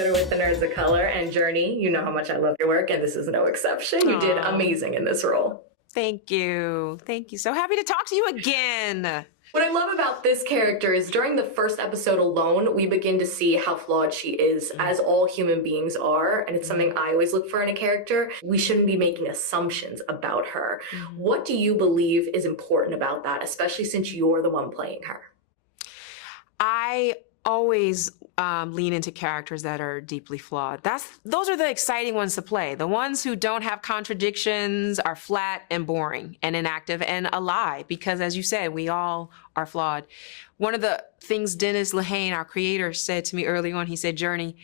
Soto with the Nerds of Color, and Jurnee, you know how much I love your work, and this is no exception. You did amazing in this role. Thank you. Thank you. So happy to talk to you again. What I love about this character is during the first episode alone, we begin to see how flawed she is, as all human beings are. And it's something I always look for in a character. We shouldn't be making assumptions about her. What do you believe is important about that, especially since you're the one playing her? I always lean into characters that are deeply flawed. Those are the exciting ones to play. The ones who don't have contradictions, are flat and boring and inactive and a lie, because as you said, we all are flawed. One of the things Dennis Lehane, our creator, said to me early on, he said, Jurnee,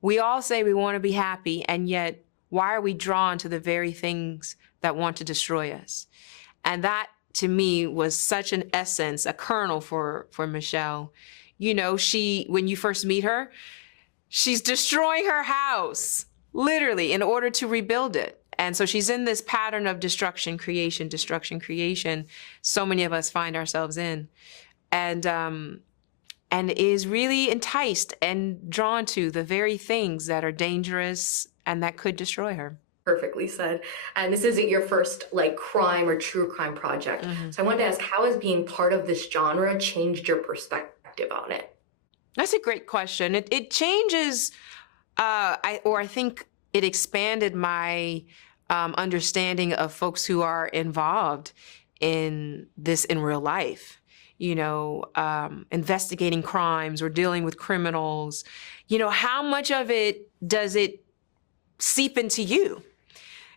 we all say we want to be happy, and yet why are we drawn to the very things that want to destroy us? And that to me was such an essence, a kernel for Michelle. You know, when you first meet her, she's destroying her house, literally, in order to rebuild it. And so she's in this pattern of destruction, creation, so many of us find ourselves in. And is really enticed and drawn to the very things that are dangerous and that could destroy her. Perfectly said. And this isn't your first crime or true crime project. So I wanted to ask, how has being part of this genre changed your perspective on it? That's a great question. It changes, I think it expanded my understanding of folks who are involved in this in real life. You know, investigating crimes or dealing with criminals. You know, how much of it does it seep into you?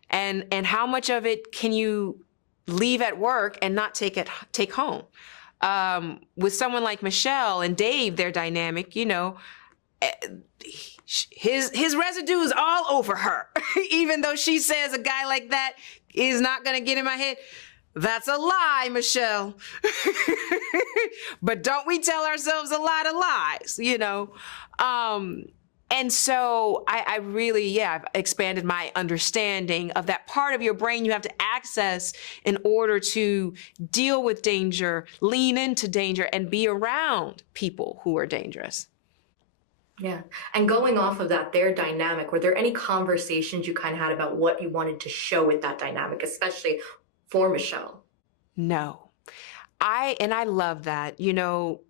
And how much of it can you leave at work and not take home? With someone like Michelle and Dave, their dynamic, you know, his residue is all over her. Even though she says a guy like that is not going to get in my head. That's a lie, Michelle. But don't we tell ourselves a lot of lies, you know? And so I really, I've expanded my understanding of that part of your brain you have to access in order to deal with danger, lean into danger, and be around people who are dangerous. Yeah. And going off of that, their dynamic, were there any conversations you kind of had about what you wanted to show with that dynamic, especially for Michelle? No. I love that. You know,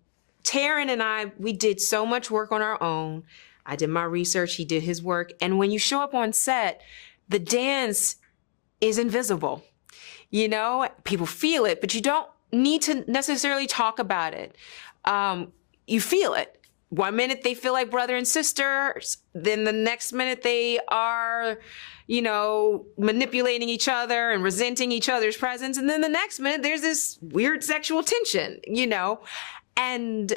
Taryn and I, we did so much work on our own. I did my research, he did his work. And when you show up on set, the dance is invisible. You know, people feel it, but you don't need to necessarily talk about it. You feel it. 1 minute they feel like brother and sisters, then the next minute they are, you know, manipulating each other and resenting each other's presence. And then the next minute there's this weird sexual tension, you know, and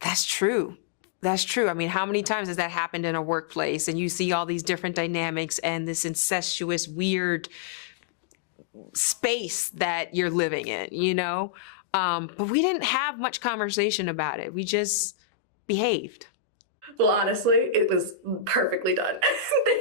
that's true. That's true. I mean, how many times has that happened in a workplace and you see all these different dynamics and this incestuous, weird space that you're living in, you know? But we didn't have much conversation about it. We just behaved. Well, honestly, it was perfectly done.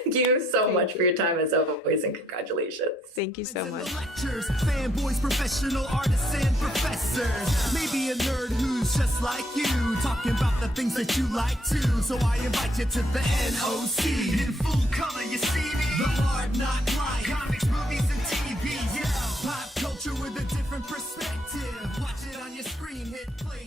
Thank you so much for your time as always, and congratulations. Thank you so much. Lectures, fanboys, professional artists, and professors. Maybe a nerd who's just like you, talking about the things that you like too. So I invite you to the NOC. In full color, you see me. The hard, not right. Comics, movies, and TV. Yeah, pop culture with a different perspective. Watch it on your screen, hit play.